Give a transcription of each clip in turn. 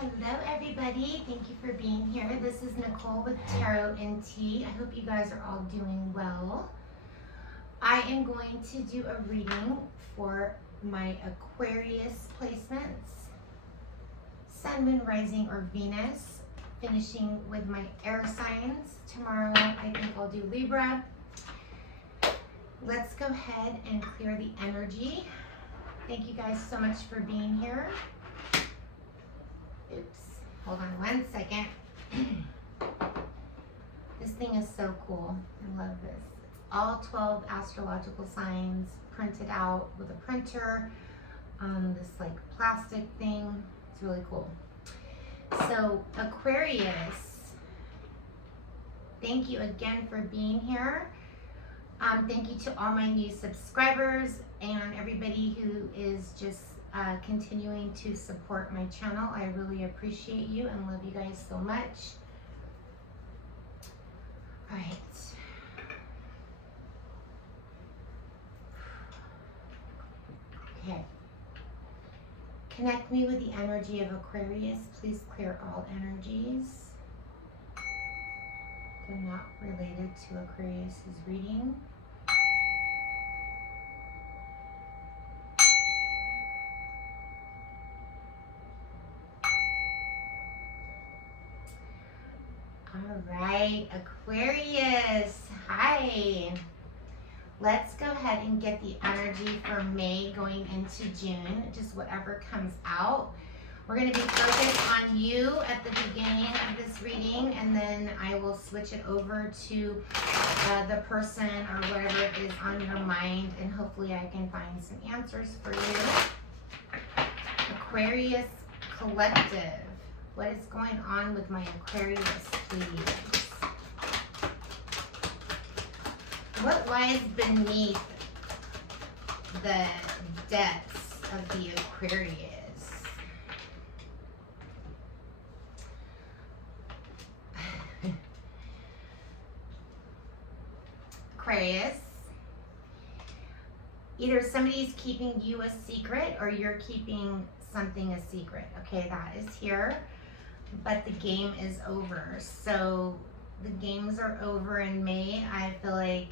Hello everybody, thank you for being here. This is Nicole with Tarot and Tea. I hope you guys are all doing well. I am going to do a reading for my Aquarius placements, Sun, Moon, Rising, or Venus, finishing with my air signs. Tomorrow I think I'll do Libra. Let's go ahead and clear the energy. Thank you guys so much for being here. Oops, hold on one second. This thing is so cool. I love this. It's all 12 astrological signs printed out with a printer on this like plastic thing. It's really cool. So Aquarius, thank you again for being here. Thank you to all my new subscribers and everybody who is just continuing to support my channel. I really appreciate you and love you guys so much. All right. Okay. Connect me with the energy of Aquarius. Please clear all energies. They're not related to Aquarius's reading. All right, Aquarius, hi. Let's go ahead and get the energy for May going into June, just whatever comes out. We're going to be focused on you at the beginning of this reading, and then I will switch it over to the person or whatever is on your mind, and hopefully I can find some answers for you. Aquarius Collective. What is going on with my Aquarius, please? What lies beneath the depths of the Aquarius? Aquarius, either somebody's keeping you a secret or you're keeping something a secret. Okay, that is here. But the game is over. So the games are over in May. I feel like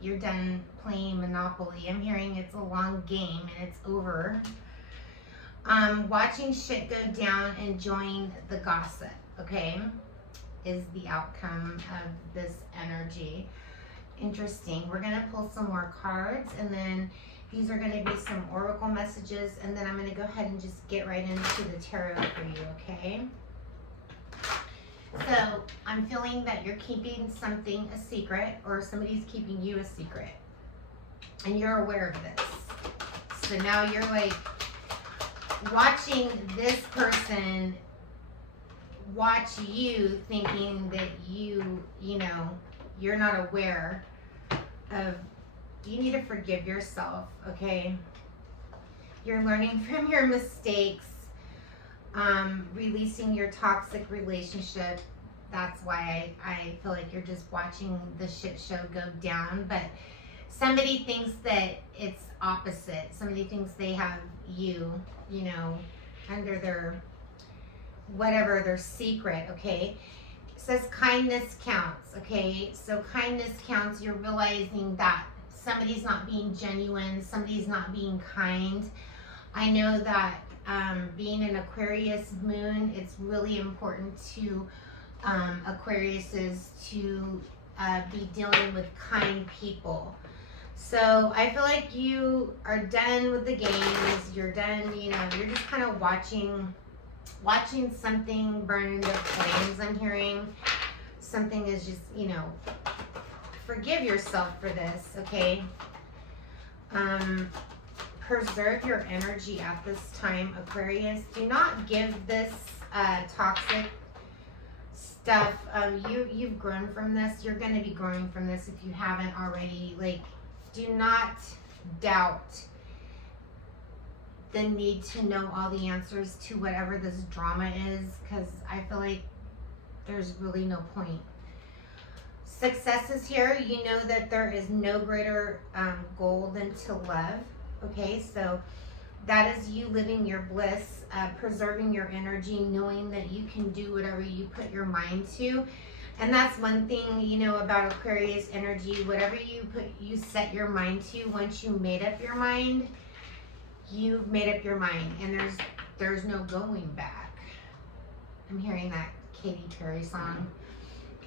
you're done playing Monopoly. I'm hearing it's a long game and it's over. Watching shit go down, enjoying the gossip, okay, is the outcome of this energy. Interesting. We're going to pull some more cards, and then these are going to be some oracle messages, and then I'm going to go ahead and just get right into the tarot for you, okay? So I'm feeling that you're keeping something a secret, or somebody's keeping you a secret, and you're aware of this. So now you're like watching this person watch you, thinking that you know, you're not aware of. You need to forgive yourself, okay? You're learning from your mistakes, releasing your toxic relationship. That's why I feel like you're just watching the shit show go down. But somebody thinks that it's opposite. Somebody thinks they have you know, under their, whatever, their secret, okay? It says kindness counts, okay? So kindness counts. You're realizing that somebody's not being genuine, somebody's not being kind. I know that being an Aquarius moon, it's really important to Aquariuses to be dealing with kind people. So I feel like you are done with the games. You're done, you know, you're just kind of watching something burn into flames. I'm hearing something is just, you know, forgive yourself for this, okay? Preserve your energy at this time, Aquarius. Do not give this toxic stuff. You've grown from this. You're going to be growing from this if you haven't already. Like, do not doubt the need to know all the answers to whatever this drama is, because I feel like there's really no point. Success is here. You know that there is no greater goal than to love. Okay, so That is you living your bliss, preserving your energy, knowing that you can do whatever you put your mind to. And that's one thing, you know, about Aquarius energy. Whatever you set your mind to, once you made up your mind, you've made up your mind, and there's no going back. I'm hearing that Katy Perry song.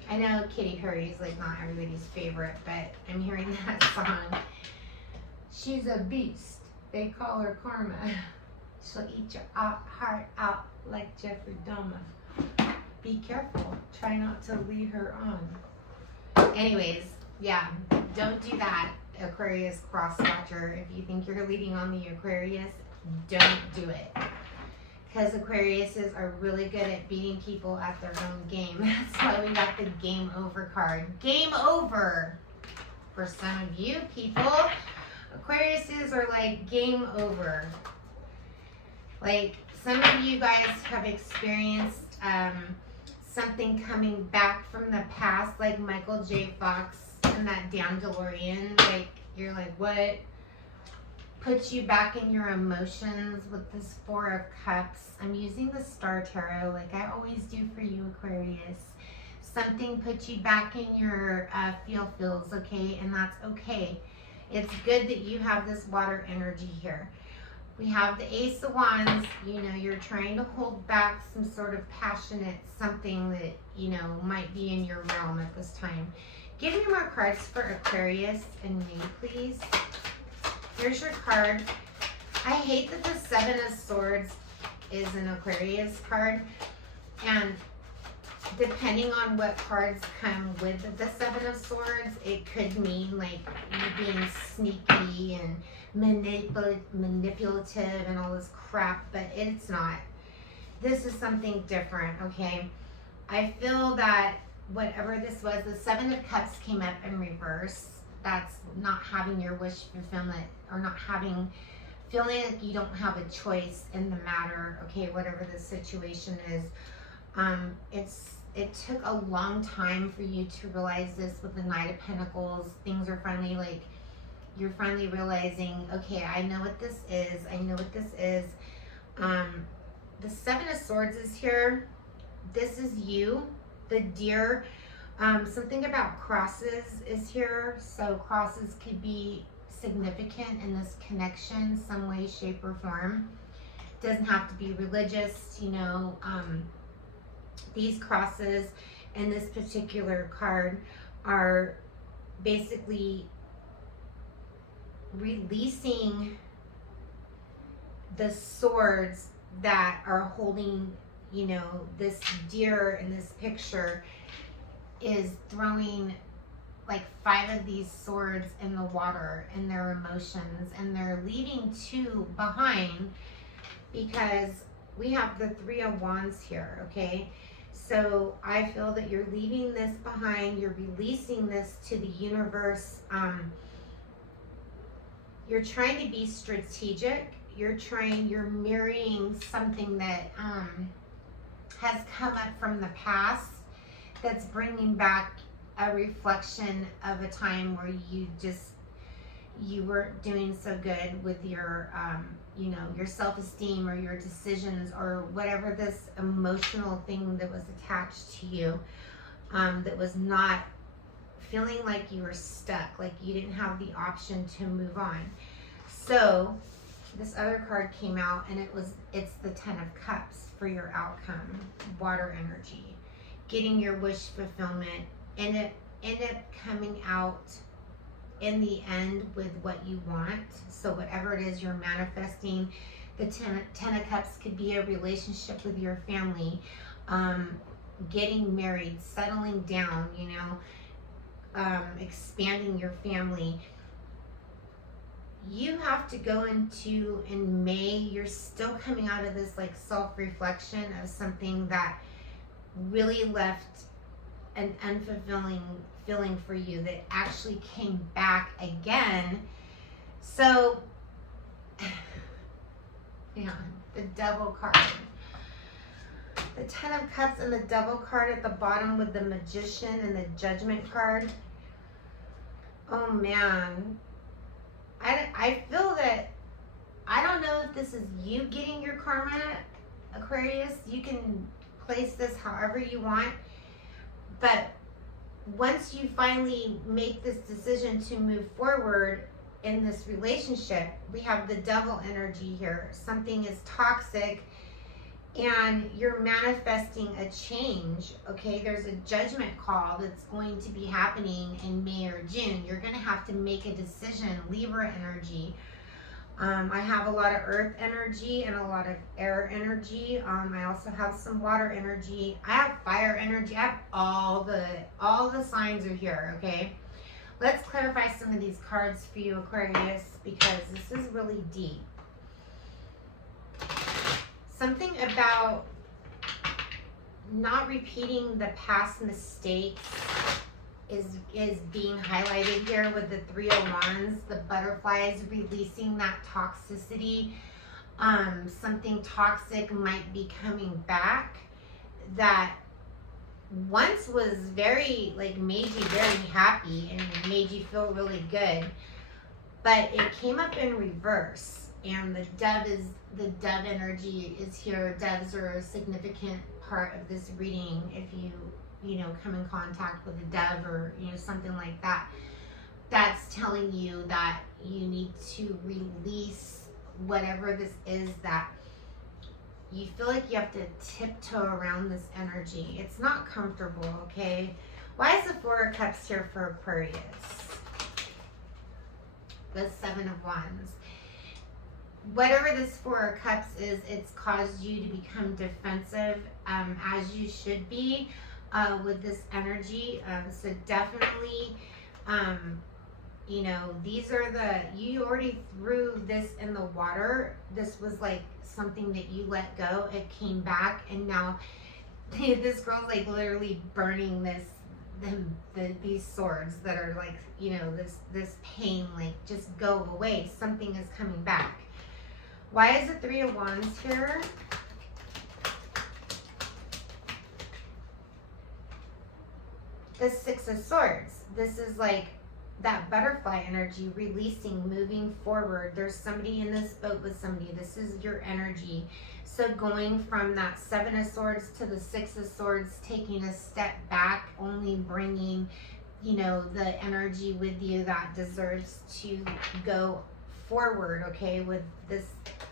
I know Katy Perry is like not everybody's favorite, but I'm hearing that song. She's a beast. They call her Karma. She'll eat your heart out like Jeffrey Dahmer. Be careful. Try not to lead her on. Anyways, yeah, don't do that, Aquarius cross-watcher. If you think you're leading on the Aquarius, don't do it. Because Aquariuses are really good at beating people at their own game. That's why we got the Game Over card. Game over! For some of you people, Aquariuses are like game over. Like, some of you guys have experienced something coming back from the past, like Michael J. Fox and that damn DeLorean. Like, you're like, what? Puts you back in your emotions with this Four of Cups. I'm using the Star Tarot like I always do for you, Aquarius. Something puts you back in your feels, okay? And that's okay. It's good that you have this water energy here. We have the Ace of Wands. You know, you're trying to hold back some sort of passionate something that, you know, might be in your realm at this time. Give me more cards for Aquarius and me, please. Here's your card. I hate that the Seven of Swords is an Aquarius card. And depending on what cards come with the Seven of Swords, it could mean like you being sneaky and manipulative and all this crap, but it's not. This is something different, okay? I feel that whatever this was, the Seven of Cups came up in reverse. That's not having your wish fulfillment, or not having, feeling like you don't have a choice in the matter, okay, whatever the situation is. It took a long time for you to realize this with the Knight of Pentacles. Things are finally like, you're finally realizing, okay, I know what this is. I know what this is. The Seven of Swords is here. This is you, the deer. Something about crosses is here. So crosses could be significant in this connection, some way, shape, or form. Doesn't have to be religious, you know. These crosses in this particular card are basically releasing the swords that are holding, you know, this deer in this picture is throwing like 5 of these swords in the water in their emotions, and they're leaving 2 behind because we have the Three of Wands here, okay? So I feel that you're leaving this behind. You're releasing this to the universe. You're trying to be strategic. You're mirroring something that has come up from the past that's bringing back a reflection of a time where you weren't doing so good with your you know, your self-esteem or your decisions or whatever this emotional thing that was attached to you, that was not feeling like you were stuck, like you didn't have the option to move on. So this other card came out, and it's the Ten of Cups for your outcome, water energy, getting your wish fulfillment, and it ended up coming out in the end with what you want. So whatever it is you're manifesting, the Ten of Cups could be a relationship with your family, getting married, settling down, you know, expanding your family. You have to go into, in May, you're still coming out of this like self-reflection of something that really left an unfulfilling feeling for you that actually came back again. So, yeah, the Devil card. The Ten of Cups and the Devil card at the bottom with the Magician and the Judgment card. Oh man. I feel that, I don't know if this is you getting your karma, Aquarius. You can place this however you want. But once you finally make this decision to move forward in this relationship, we have the devil energy here. Something is toxic and you're manifesting a change, okay? There's a judgment call that's going to be happening in May or June. You're going to have to make a decision, Libra energy. I have a lot of earth energy and a lot of air energy. I also have some water energy. I have fire energy. I have all the signs are here, okay? Let's clarify some of these cards for you, Aquarius, because this is really deep. Something about not repeating the past mistakes is being highlighted here with the Three of Wands, the butterflies, releasing that toxicity. Something toxic might be coming back that once was very, like, made you very happy and made you feel really good, but it came up in reverse. And the dove energy is here. Doves are a significant part of this reading. If you know, come in contact with a dove or, you know, something like that, that's telling you that you need to release whatever this is that you feel like you have to tiptoe around this energy. It's not comfortable, okay? Why is the Four of Cups here for Aquarius? The Seven of Wands. Whatever this Four of Cups is, it's caused you to become defensive, as you should be with this energy. So definitely, you know, these are you already threw this in the water. This was like something that you let go. It came back, and now this girl's like literally burning these swords that are like, you know, this pain, like, just go away. Something is coming back. Why is the Three of Wands here? The Six of Swords. This is like that butterfly energy, releasing, moving forward. There's somebody in this boat with somebody. This is your energy. So going from that Seven of Swords to the Six of Swords, taking a step back, only bringing, you know, the energy with you that deserves to go forward, okay? With this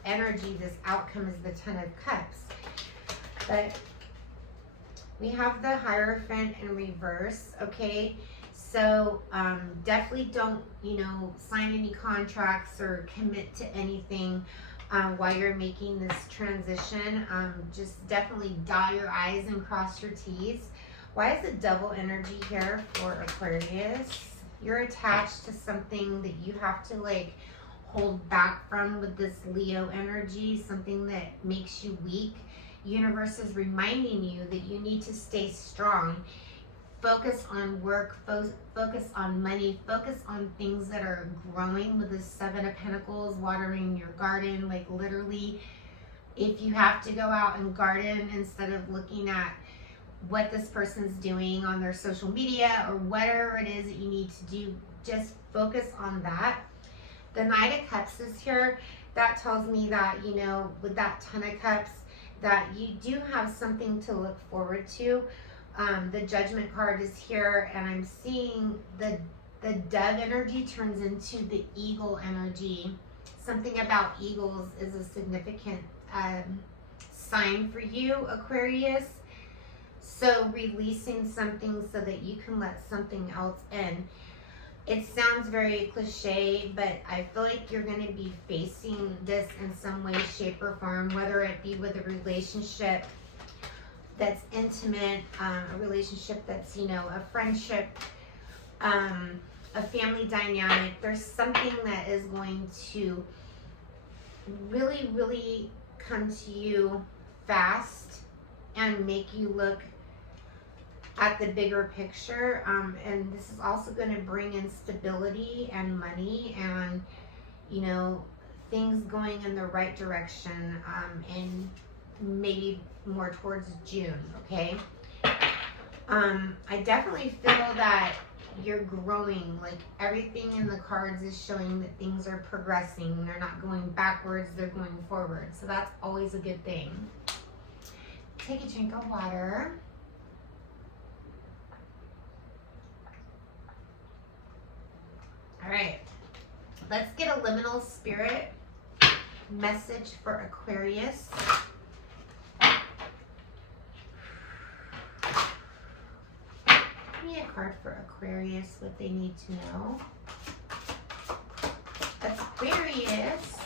energy, this outcome is the Ten of Cups. But we have the Hierophant in reverse, okay? So definitely don't, you know, sign any contracts or commit to anything while you're making this transition. Just definitely dot your I's and cross your T's. Why is the Devil energy here for Aquarius? You're attached to something that you have to, like, hold back from with this Leo energy, something that makes you weak. Universe is reminding you that you need to stay strong. Focus on work, focus on money, focus on things that are growing with the Seven of Pentacles, watering your garden. Like, literally, if you have to go out and garden instead of looking at what this person's doing on their social media or whatever it is that you need to do, just focus on that. The Knight of Cups is here. That tells me that, you know, with that Ten of Cups, that you do have something to look forward to. The Judgment card is here, and I'm seeing the dove energy turns into the eagle energy. Something about eagles is a significant sign for you, Aquarius. So releasing something so that you can let something else in. It sounds very cliche, but I feel like you're going to be facing this in some way, shape, or form, whether it be with a relationship that's intimate, a relationship that's, you know, a friendship, a family dynamic. There's something that is going to really, really come to you fast and make you look at the bigger picture, and this is also going to bring in stability and money and, you know, things going in the right direction, and maybe more towards June, okay? I definitely feel that you're growing. Like everything in the cards is showing that things are progressing. They're not going backwards, they're going forward. So that's always a good thing. Take a drink of water. All right, let's get a liminal spirit message for Aquarius. Give me a card for Aquarius, what they need to know. Aquarius.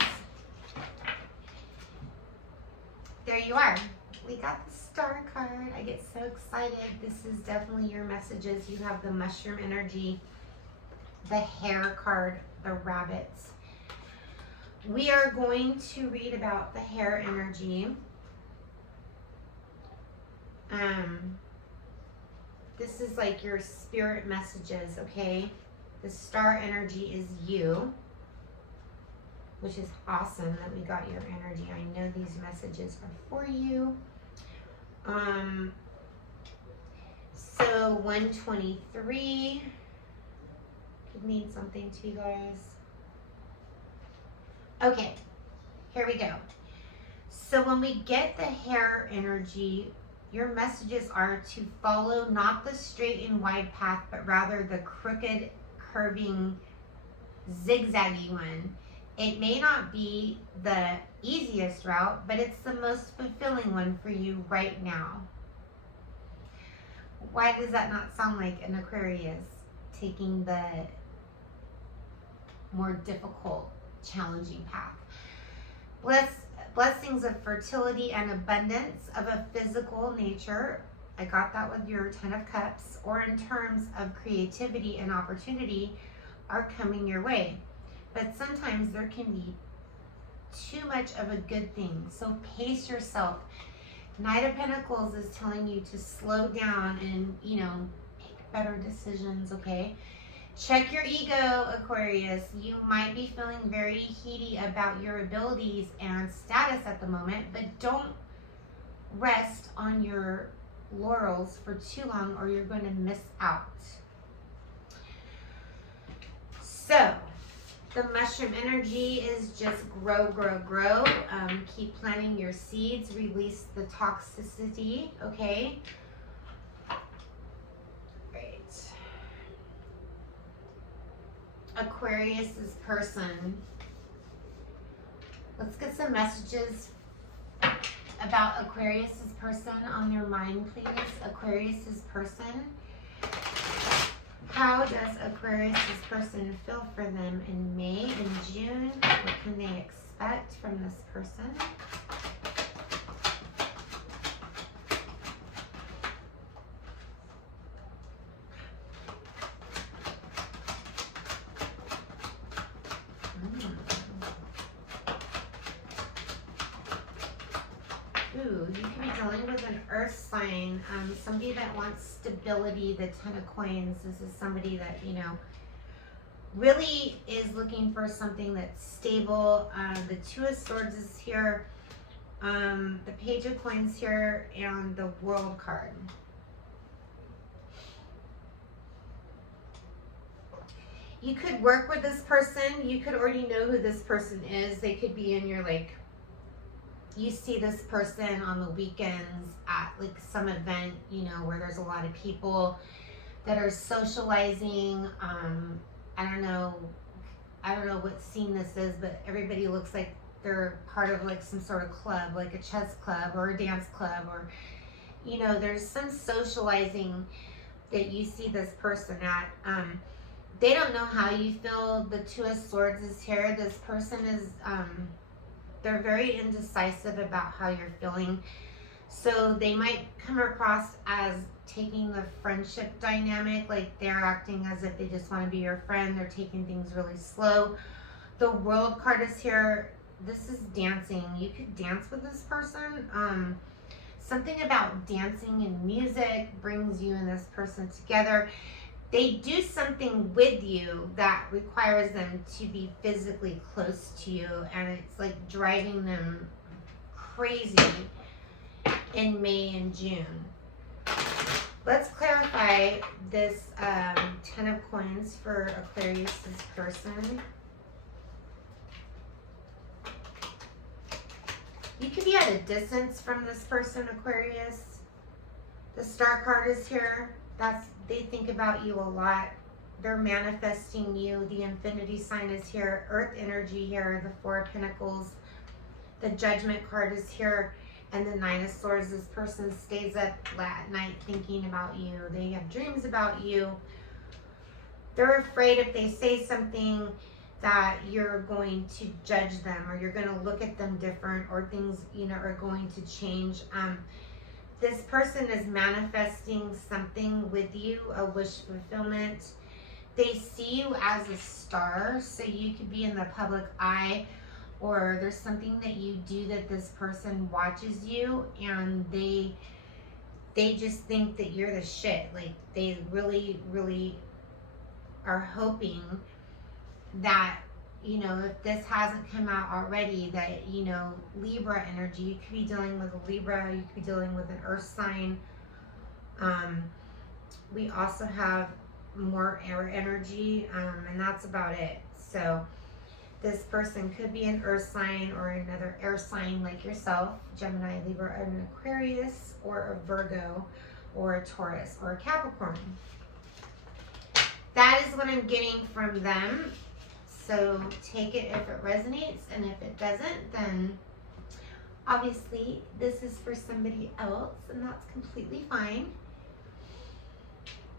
There you are. We got the star card. I get so excited. This is definitely your messages. You have the mushroom energy, the hare card, the rabbits. We are going to read about the hare energy. This is like your spirit messages, okay? The star energy is you, which is awesome that we got your energy. I know these messages are for you. So 123 could mean something to you guys. Okay, here we go. So when we get the hare energy, your messages are to follow not the straight and wide path, but rather the crooked, curving, zigzaggy one. It may not be the easiest route, but it's the most fulfilling one for you right now. Why does that not sound like an Aquarius taking the more difficult, challenging path? Blessings of fertility and abundance of a physical nature. I got that with your 10 of Cups. Or in terms of creativity and opportunity are coming your way. But sometimes there can be too much of a good thing. So pace yourself. Knight of Pentacles is telling you to slow down and, make better decisions, okay? Check your ego, Aquarius. You might be feeling very heady about your abilities and status at the moment, but don't rest on your laurels for too long or you're going to miss out. So, the mushroom energy is just grow, grow, grow. Keep planting your seeds. Release the toxicity, okay? Aquarius's person. Let's get some messages about Aquarius's person on their mind, please. Aquarius's person. How does Aquarius's person feel for them in May and June? What can they expect from this person? Ooh, you could be dealing with an earth sign, somebody that wants stability, the 10 of Coins. This is somebody that, really is looking for something that's stable. The 2 of Swords is here, the Page of Coins here, and the World card. You could work with this person. You could already know who this person is. They could be in your, you see this person on the weekends at some event, where there's a lot of people that are socializing. I don't know what scene this is, but everybody looks like they're part of some sort of club, like a chess club or a dance club, or there's some socializing that you see this person at. They don't know how you feel. The 2 of Swords is here. This person is they're very indecisive about how you're feeling. So they might come across as taking the friendship dynamic, like they're acting as if they just want to be your friend. They're taking things really slow. The World card is here. This is dancing. You could dance with this person. Something about dancing and music brings you and this person together. They do something with you that requires them to be physically close to you, and it's driving them crazy in May and June. Let's clarify this 10 of coins for Aquarius's person. You could be at a distance from this person, Aquarius. The Star card is here. They think about you a lot. They're manifesting you. The Infinity sign is here. Earth energy here. The Four of Pentacles. The Judgment card is here. And the Nine of Swords. This person stays up at night thinking about you. They have dreams about you. They're afraid if they say something that you're going to judge them, or you're going to look at them different, or things, you know, are going to change. This person is manifesting something with you, a wish fulfillment. They see you as a star, so you could be in the public eye, or there's something that you do that this person watches you, and they just think that you're the shit. Like, they really, really are hoping that, you know, if this hasn't come out already, that, you know, Libra energy, you could be dealing with a Libra, you could be dealing with an earth sign. We also have more air energy, and that's about it. So this person could be an earth sign or another air sign like yourself, Gemini, Libra, an Aquarius, or a Virgo, or a Taurus, or a Capricorn. That is what I'm getting from them. So take it if it resonates, and if it doesn't, then obviously this is for somebody else, and that's completely fine.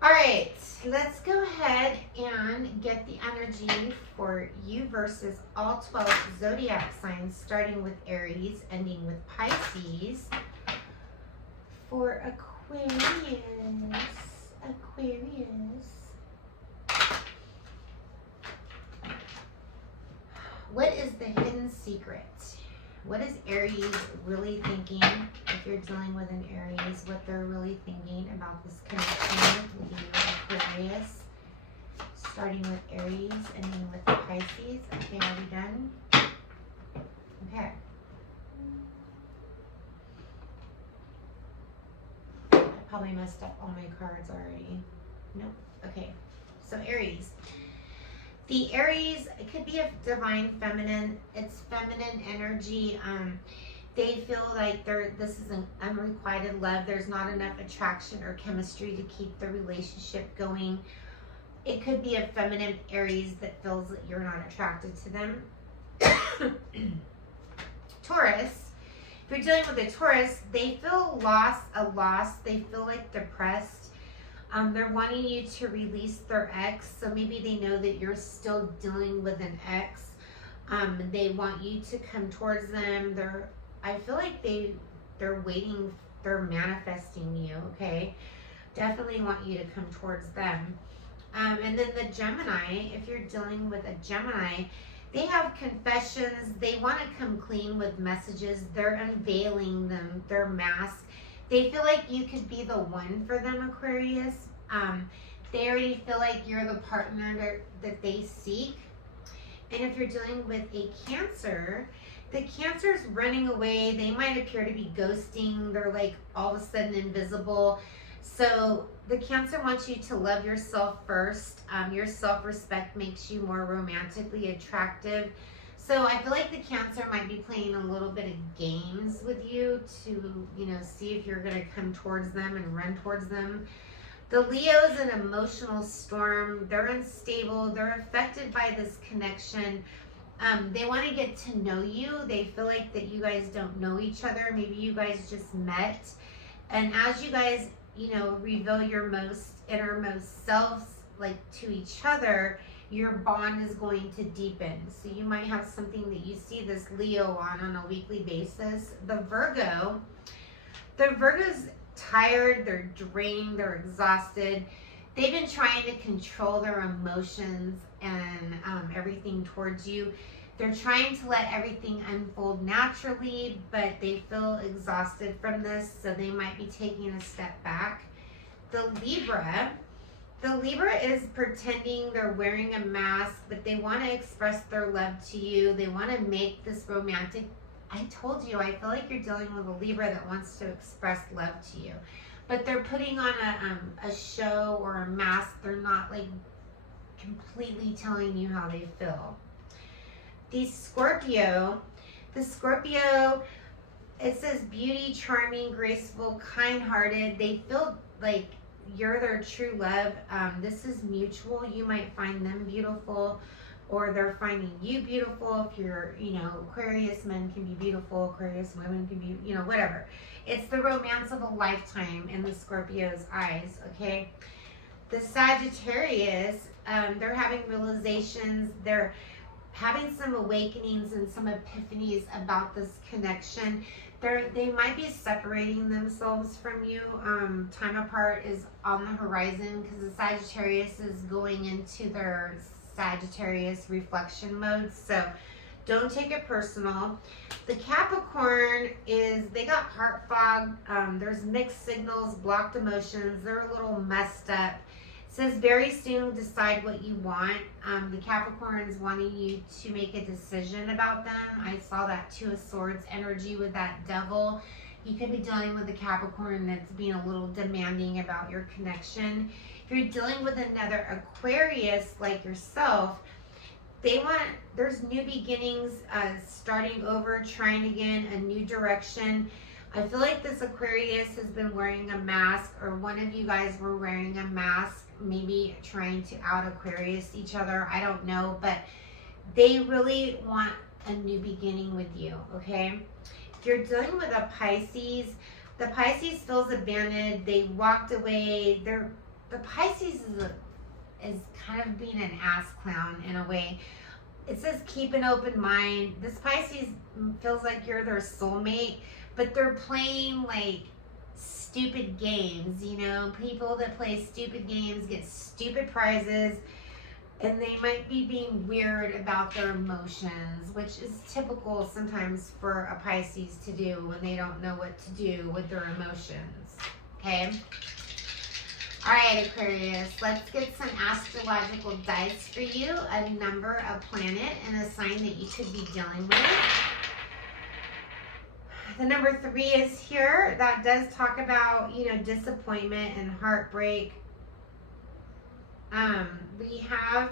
All right, let's go ahead and get the energy for you versus all 12 zodiac signs, starting with Aries, ending with Pisces, for Aquarius. What is the hidden secret? What is Aries really thinking? If you're dealing with an Aries, what they're really thinking about this connection with you, Aquarius. Starting with Aries, ending with Pisces. Okay, are we done? Okay. I probably messed up all my cards already. Nope. Okay. So Aries. The Aries, it could be a divine feminine. It's feminine energy. They feel like this is an unrequited love. There's not enough attraction or chemistry to keep the relationship going. It could be a feminine Aries that feels that you're not attracted to them. Taurus, if you're dealing with a Taurus, they feel a loss. They feel like depressed. They're wanting you to release their ex, so maybe they know that you're still dealing with an ex. They want you to come towards them. I feel like they're waiting, they're manifesting you, okay? Definitely want you to come towards them. And then the Gemini, if you're dealing with a Gemini, they have confessions. They want to come clean with messages. They're unveiling their mask. They feel like you could be the one for them, Aquarius. They already feel like you're the partner that they seek. And if you're dealing with a Cancer, the Cancer's running away. They might appear to be ghosting. They're like all of a sudden invisible. So the Cancer wants you to love yourself first. Your self-respect makes you more romantically attractive. So I feel like the Cancer might be playing a little bit of games with you to, you know, see if you're going to come towards them and run towards them. The Leo's an emotional storm. They're unstable. They're affected by this connection. They want to get to know you. They feel like that you guys don't know each other. Maybe you guys just met. And as you guys, you know, reveal your innermost selves, like, to each other, your bond is going to deepen. So you might have something that you see this Leo on a weekly basis. The Virgo's tired, they're drained, they're exhausted. They've been trying to control their emotions and everything towards you. They're trying to let everything unfold naturally, but they feel exhausted from this, so they might be taking a step back. The Libra is pretending they're wearing a mask, but they want to express their love to you. They want to make this romantic. I told you, I feel like you're dealing with a Libra that wants to express love to you. but they're putting on a show or a mask. They're not like completely telling you how they feel. The Scorpio, it says beauty, charming, graceful, kind-hearted. They feel like you're their true love. This is mutual. You might find them beautiful, or they're finding you beautiful. If you're, Aquarius men can be beautiful, Aquarius women can be, whatever. It's the romance of a lifetime in the Scorpio's eyes, okay? The Sagittarius, they're having realizations. They're having some awakenings and some epiphanies about this connection. They might be separating themselves from you. Time apart is on the horizon because the Sagittarius is going into their Sagittarius reflection mode. So don't take it personal. The Capricorn they got heart fog. There's mixed signals, blocked emotions. They're a little messed up. It says very soon decide what you want. The Capricorn is wanting you to make a decision about them. I saw that Two of Swords energy with that devil. You could be dealing with a Capricorn that's being a little demanding about your connection. If you're dealing with another Aquarius like yourself, there's new beginnings, starting over, trying again, a new direction. I feel like this Aquarius has been wearing a mask, or one of you guys were wearing a mask, maybe trying to out Aquarius each other. I don't know, but they really want a new beginning with you, okay? If you're dealing with a Pisces, the Pisces feels abandoned. They walked away. The Pisces is kind of being an ass clown in a way. It says keep an open mind. This Pisces feels like you're their soulmate, but they're playing like stupid games, people that play stupid games get stupid prizes, and they might be being weird about their emotions, which is typical sometimes for a Pisces to do when they don't know what to do with their emotions, okay? All right, Aquarius, let's get some astrological dice for you, a number, a planet, and a sign that you could be dealing with. The number 3 is here. That does talk about, disappointment and heartbreak. We have,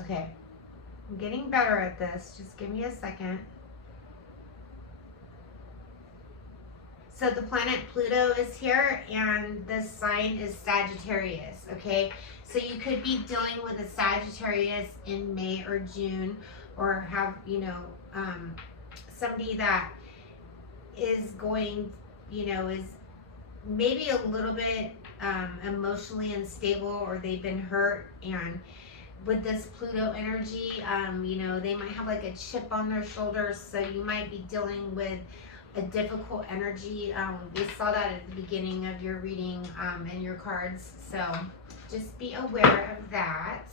okay, I'm getting better at this. Just give me a second. So the planet Pluto is here, and the sign is Sagittarius, okay? So you could be dealing with a Sagittarius in May or June, or have, somebody that is going, is maybe a little bit emotionally unstable, or they've been hurt. And with this Pluto energy, they might have like a chip on their shoulder, so you might be dealing with a difficult energy. We saw that at the beginning of your reading and your cards, so just be aware of that.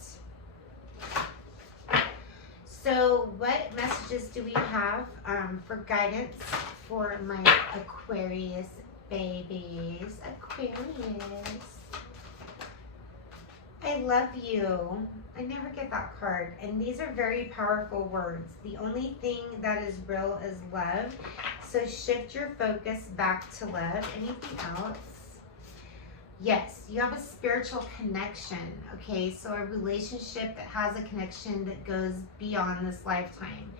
So what messages do we have for guidance for my Aquarius babies? Aquarius, I love you. I never get that card. And these are very powerful words. The only thing that is real is love. So shift your focus back to love. Anything else? Yes, you have a spiritual connection, okay? So a relationship that has a connection that goes beyond this lifetime.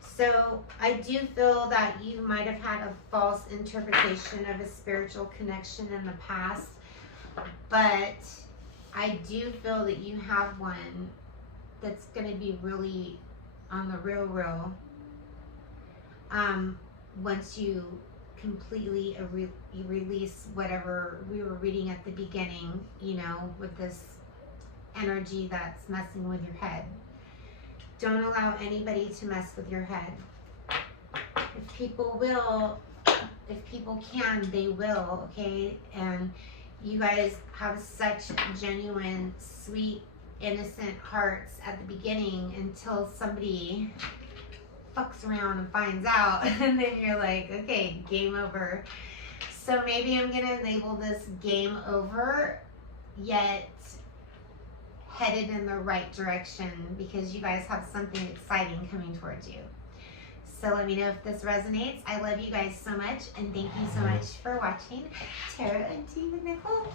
So I do feel that you might have had a false interpretation of a spiritual connection in the past, but I do feel that you have one that's going to be really on the real. Once you completely release whatever we were reading at the beginning, with this energy that's messing with your head. Don't allow anybody to mess with your head. If people can, they will, okay? And you guys have such genuine, sweet, innocent hearts at the beginning until somebody fucks around and finds out, and then you're like, okay, game over. So maybe I'm gonna label this game over, yet headed in the right direction, because you guys have something exciting coming towards you. So let me know if this resonates. I love you guys so much, and thank you so much for watching Tarot and Tea with Nicole.